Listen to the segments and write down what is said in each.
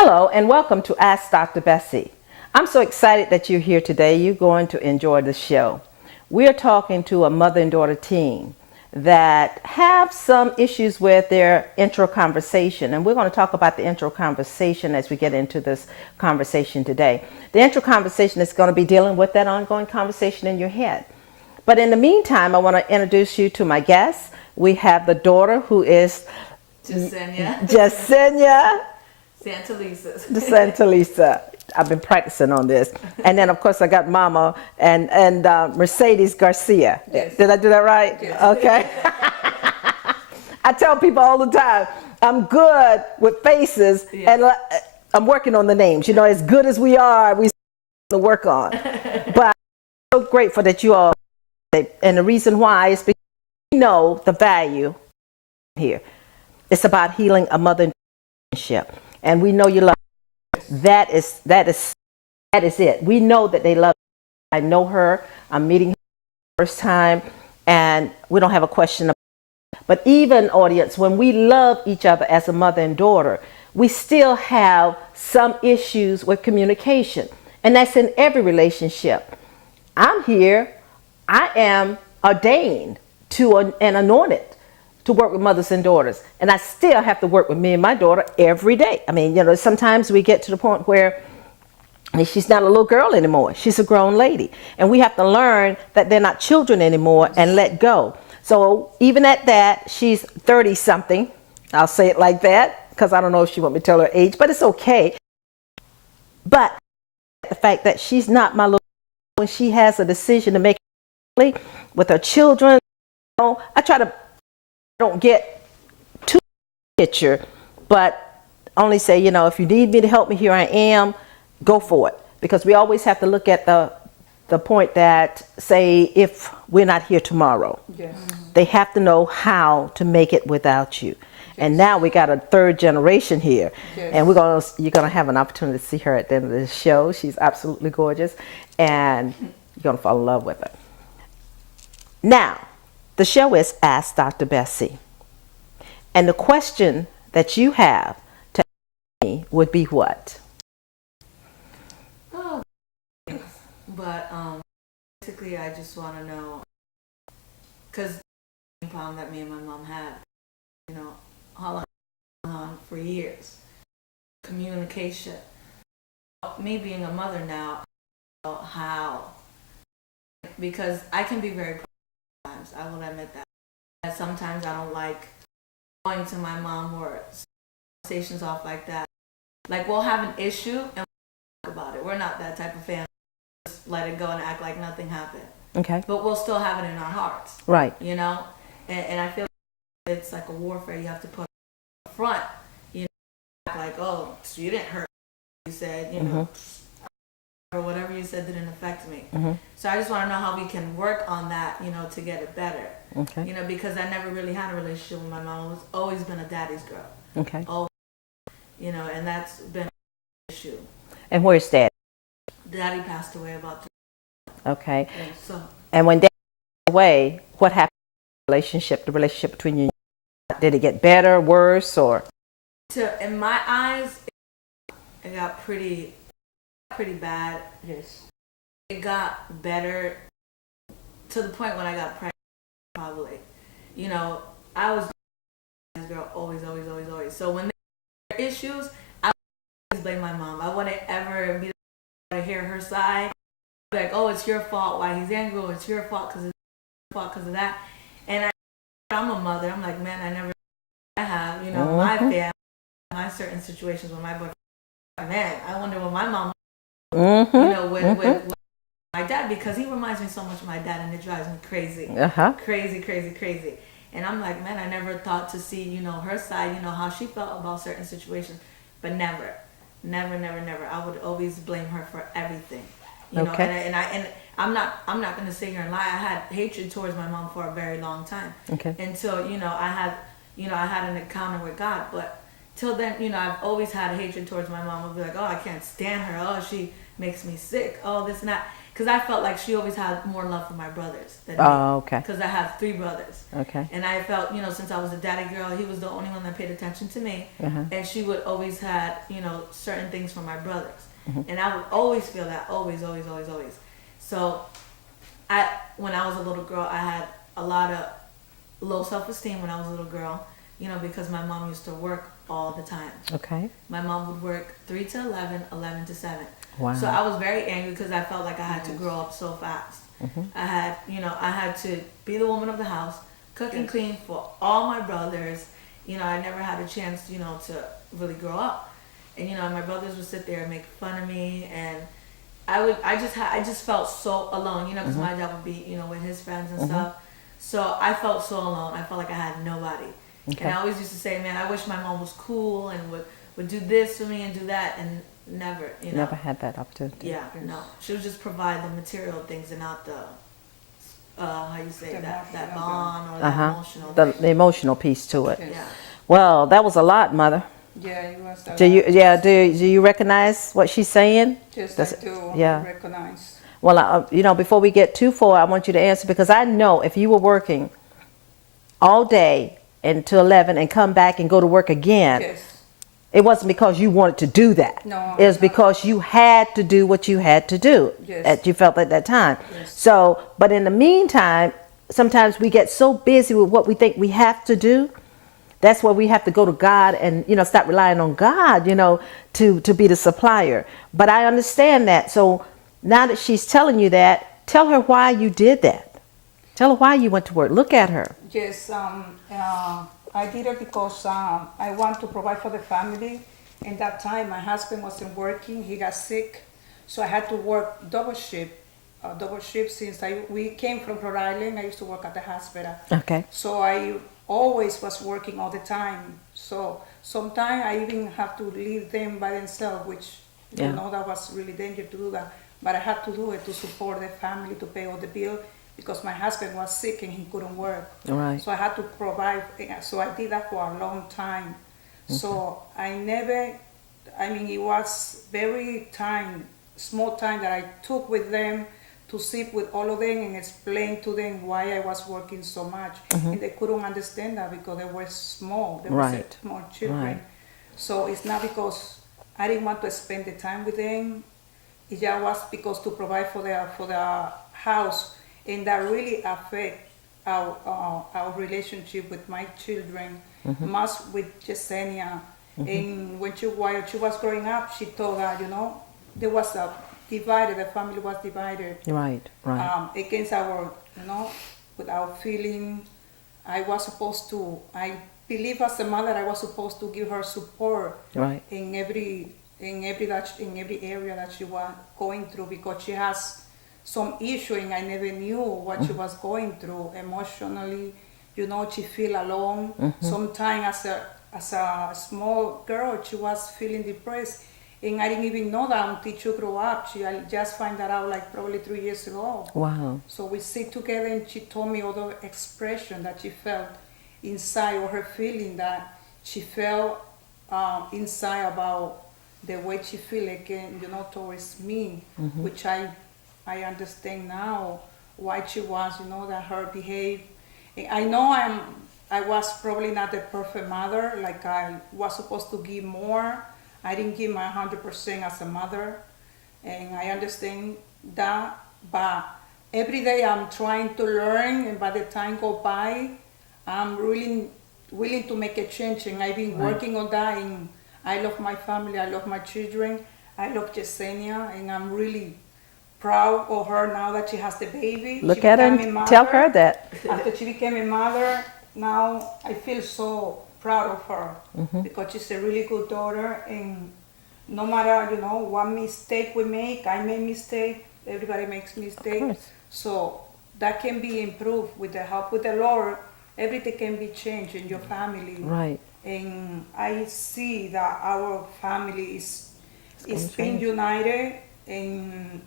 Hello and welcome to Ask Dr. Bessie. I'm so excited that you're here today. You're going to enjoy the show. We're talking to a mother and daughter team that have some issues with their intro conversation, and we're going to talk about the intro conversation as we get into this conversation today. The intro conversation is going to be dealing with that ongoing conversation in your head. But in the meantime, I want to introduce you to my guests. We have the daughter who is Yessenia. Santelises. The Santelises. I've been practicing on this. And then, of course, I got Mama and Mercedes Garcia. Yes. Did I do that right? Yes. Okay. I tell people all the time, I'm good with faces, and I'm working on the names. You know, as good as we are, we to work on. But I'm so grateful that you all, and the reason why is because we know the value here. It's about healing a mother relationship. And we know you love her. That is it. We know that they love her. I know her. I'm meeting her for the first time, and we don't have a question about it. But even, audience, when we love each other as a mother and daughter, we still have some issues with communication. And that's in every relationship. I'm here. I am ordained and anointed to work with mothers and daughters. And I still have to work with me and my daughter every day. I mean, you know, sometimes we get to the point where she's not a little girl anymore. She's a grown lady. And we have to learn that they're not children anymore and let go. So even at that, she's 30 something. I'll say it like that because I don't know if she wants me to tell her age, but it's okay. But the fact that she's not my little, when she has a decision to make with her children, you know, don't get too picture, but only say, you know, if you need me to help me, here I am, go for it. Because we always have to look at the point that, say, if we're not here tomorrow, yes, they have to know how to make it without you. Yes. And now we got a third generation here, yes, and you're gonna have an opportunity to see her at the end of the show. She's absolutely gorgeous, and you're gonna fall in love with her. Now, the show is Ask Dr. Bessie. And the question that you have to ask me would be what? Oh, but basically I just want to know, because the problem that me and my mom had, you know, how long for years. Communication. Me being a mother now, I don't know how. Because I can be very sometimes, I will admit that sometimes I don't like going to my mom or conversations off like that. Like, we'll have an issue and we'll talk about it. We're not that type of family. Just let it go and act like nothing happened. Okay. But we'll still have it in our hearts. Right. You know? And I feel like it's like a warfare you have to put up front. You know, like, oh, so you didn't hurt me. You said, you know, or whatever you said didn't affect me. So I just want to know how we can work on that, you know, to get it better. Okay. You know, because I never really had a relationship with my mom. I've always been a daddy's girl. Okay. Oh, you know, and that's been an issue. And where's Dad? Daddy passed away about 3 months. Okay. And when Dad passed away, what happened to the relationship between you? Did it get better, worse, or? In my eyes, it got pretty bad. Yes. It got better to the point when I got pregnant, probably. You know, I was this girl always. So when there were issues, I always blame my mom. I wouldn't ever be able to hear her side. Like, oh, it's your fault why he's angry. Oh, it's your fault because of that. And I'm a mother. I'm like, man, I have, you know, my family, my certain situations with my boyfriend. Man, I wonder what my mom. You know, with my dad, because he reminds me so much of my dad, and it drives me crazy. Crazy. And I'm like, man, I never thought to see, you know, her side, you know, how she felt about certain situations, but never. I would always blame her for everything, you know. And I'm not going to sit here and lie. I had hatred towards my mom for a very long time. Okay. Until, you know, I had an encounter with God, but till then, you know, I've always had a hatred towards my mom. I'll be like, oh, I can't stand her. Oh, she makes me sick. Oh, this and that. because I felt like she always had more love for my brothers than me. Oh, okay. Because I have 3 brothers. Okay. And I felt, since I was a daddy girl, he was the only one that paid attention to me. Uh-huh. And she would always had, certain things for my brothers. And I would always feel that, always, always, always, always. So, when I was a little girl, I had a lot of low self-esteem when I was a little girl, because my mom used to work all the time. Okay. My mom would work 3 to 11, 11 to 7. Wow. So I was very angry because I felt like I had to grow up so fast. I had to be the woman of the house, cook and clean for all my brothers. I never had a chance, to really grow up. And my brothers would sit there and make fun of me, and I just felt so alone, because my job would be, with his friends and stuff. So I felt so alone. I felt like I had nobody. Okay. And I always used to say, man, I wish my mom was cool and would do this for me and do that, and never, Never had that opportunity. Yeah, no. She would just provide the material things and not the, how you say, that bond or that emotional. The emotional piece to it. Yeah. Well, that was a lot, Mother. Yeah, it was a Do lot. you you recognize what she's saying? Just Does- I do yeah. recognize. Well, before we get too far, I want you to answer, because I know if you were working all day until 11 and come back and go to work again, Yes. it wasn't because you wanted to do that. No, It was no. because you had to do what you had to do. Yes. That you felt at that time. Yes. So, but in the meantime, sometimes we get so busy with what we think we have to do. That's where we have to go to God and, stop relying on God, to be the supplier. But I understand that. So now that she's telling you that, tell her why you did that. Tell her why you went to work. Look at her. Yes, I did it because I want to provide for the family. In that time, my husband wasn't working. He got sick. So I had to work double shift since we came from Rhode Island. I used to work at the hospital. Okay. So I always was working all the time. So sometimes I even have to leave them by themselves, which Yeah. that was really dangerous to do that. But I had to do it to support the family, to pay all the bill, because my husband was sick and he couldn't work. Right. So I had to provide. So I did that for a long time. So it was very small time that I took with them to sit with all of them and explain to them why I was working so much. And they couldn't understand that because they were small. They were Right. small children. Right. So it's not because I didn't want to spend the time with them. It just was because to provide for the house, and that really affect our relationship with my children, much with Yessenia. And while she was growing up, she told her, there was a divided, the family was divided. Right. Right. Against our, with our feeling. I believe as a mother, I was supposed to give her support Right. in every area that she was going through, because she has some issue and I never knew what she was going through emotionally. She feel alone. Sometimes as a small girl, she was feeling depressed, and I didn't even know that until she grew up. I just find that out like probably 3 years ago. Wow. So we sit together and she told me all the expression that she felt inside, or her feeling that she felt inside about the way she feel again, towards me, which I understand now why she was, that her behavior. I know I was probably not the perfect mother, like I was supposed to give more. I didn't give my 100% as a mother, and I understand that, but every day I'm trying to learn, and by the time go by, I'm really willing to make a change, and I've been working on that, and I love my family, I love my children, I love Yessenia, and I'm really proud of her now that she has the baby. Look She at her became a and tell mother. her that. After she became a mother, now I feel so proud of her, because she's a really good daughter, and no matter, what mistake we make, I make mistake, everybody makes mistake. course. So that can be improved with the help with the Lord. Everything can be changed in your family. Right. And I see that our family is gonna being change. united, and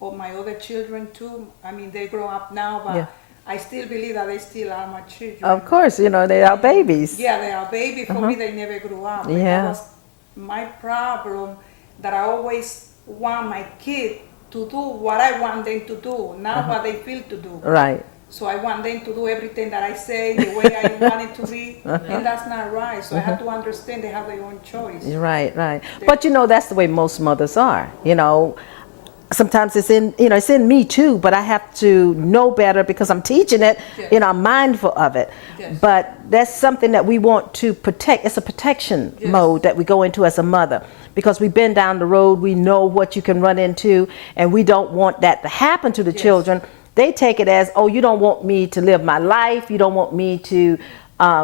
all my other children too. I mean, they grow up now, but Yeah. I still believe that they still are my children. Of course, they are babies. Yeah, they are baby. For me, they never grew up. And Yeah. that was my problem, that I always want my kid to do what I want them to do, not what they feel to do. Right. So I want them to do everything that I say the way I want it to be, and that's not right. So I have to understand they have their own choice. Right, right. But you know, that's the way most mothers are. You know, sometimes it's in, you know, it's in me too, but I have to know better because I'm teaching it. Yes. You know, I'm mindful of it. Yes. But that's something that we want to protect. It's a protection Yes. mode that we go into as a mother, because we've been down the road. We know what you can run into, and we don't want that to happen to the Yes. children. They take it as, oh, you don't want me to live my life. You don't want me to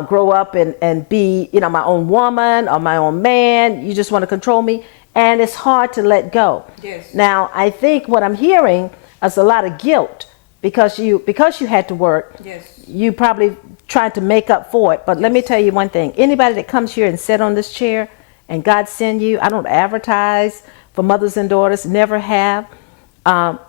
grow up and be, you know, my own woman or my own man. You just want to control me. And it's hard to let go. Yes. Now, I think what I'm hearing is a lot of guilt because you had to work. Yes. You probably tried to make up for it. But let me tell you one thing. Anybody that comes here and sit on this chair and God send you, I don't advertise for mothers and daughters, never have.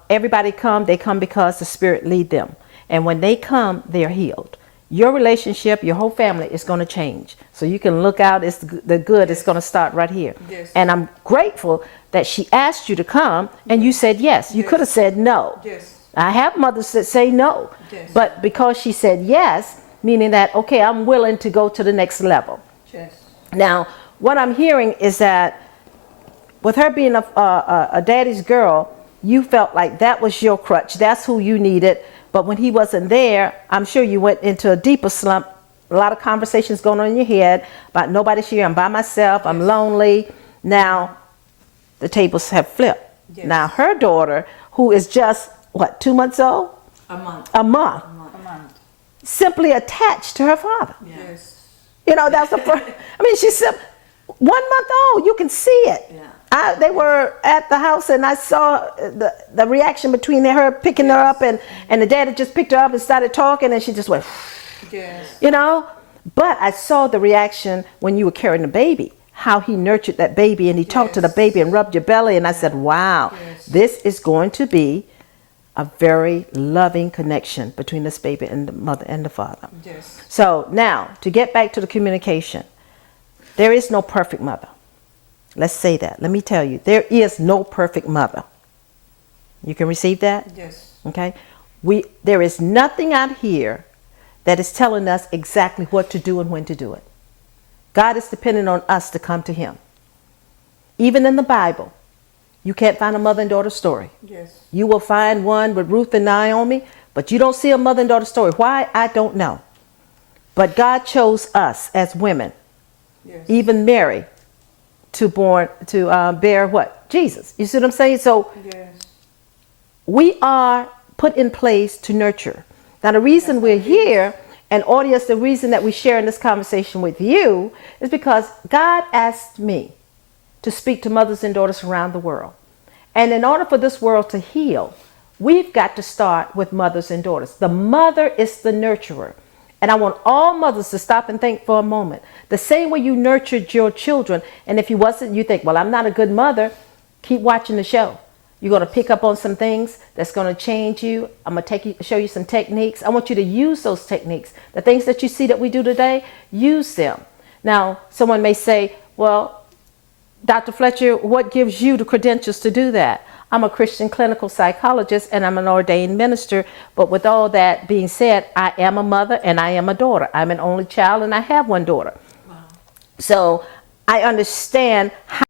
Everybody they come because the Spirit lead them. And when they come, they're healed. Your relationship, your whole family is going to change. So you can look out, the good is going to start right here. Yes. And I'm grateful that she asked you to come and you said yes. You could have said no. Yes. I have mothers that say no. Yes. But because she said yes, meaning that, okay, I'm willing to go to the next level. Yes. Now, what I'm hearing is that with her being a daddy's girl, you felt like that was your crutch. That's who you needed. But when he wasn't there, I'm sure you went into a deeper slump. A lot of conversations going on in your head about nobody's here. I'm by myself. I'm lonely. Now, the tables have flipped. Yes. Now, her daughter, who is just, what, 2 months old? A month. A month. A month. Simply attached to her father. Yeah. Yes. You know, that's the first. I mean, she's 1 month old. You can see it. Yeah. They were at the house, and I saw the reaction between her picking her up, and the dad had just picked her up and started talking, and she just went, Yes. you know. But I saw the reaction when you were carrying the baby, how he nurtured that baby, and he talked to the baby and rubbed your belly, and I said, wow, Yes. this is going to be a very loving connection between this baby and the mother and the father. Yes. So now, to get back to the communication, there is no perfect mother. Let's say that. Let me tell you, there is no perfect mother. You can receive that? Yes. Okay? There is nothing out here that is telling us exactly what to do and when to do it. God is dependent on us to come to him. Even in the Bible, you can't find a mother and daughter story. Yes. You will find one with Ruth and Naomi, but you don't see a mother and daughter story. Why? I don't know. But God chose us as women, Yes. even Mary, to bear what? Jesus. You see what I'm saying? So Yes. we are put in place to nurture. Now, the reason we're here, and audience, the reason that we share in this conversation with you is because God asked me to speak to mothers and daughters around the world. And in order for this world to heal, we've got to start with mothers and daughters. The mother is the nurturer. And I want all mothers to stop and think for a moment. The same way you nurtured your children, and if you wasn't, you think, well, I'm not a good mother, keep watching the show. You're going to pick up on some things that's going to change you. I'm going to show you some techniques. I want you to use those techniques. The things that you see that we do today, use them. Now, someone may say, well, Dr. Fletcher, what gives you the credentials to do that? I'm a Christian clinical psychologist and I'm an ordained minister. But with all that being said, I am a mother and I am a daughter. I'm an only child and I have one daughter. Wow. So I understand how